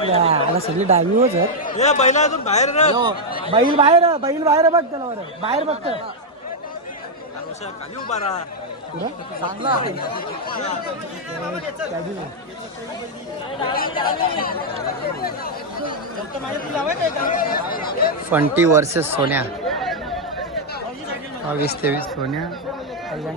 आता सगळी डावीवच आहेत. बैला अजून बाहेर ना बैल बाहेर बैल बाहेर बघ त्याला बरं. बाहेर बघत खाली उभा राहा. फंटी वर्सेस सोन्या. बावीस तेवीस सोन्या. कल्याण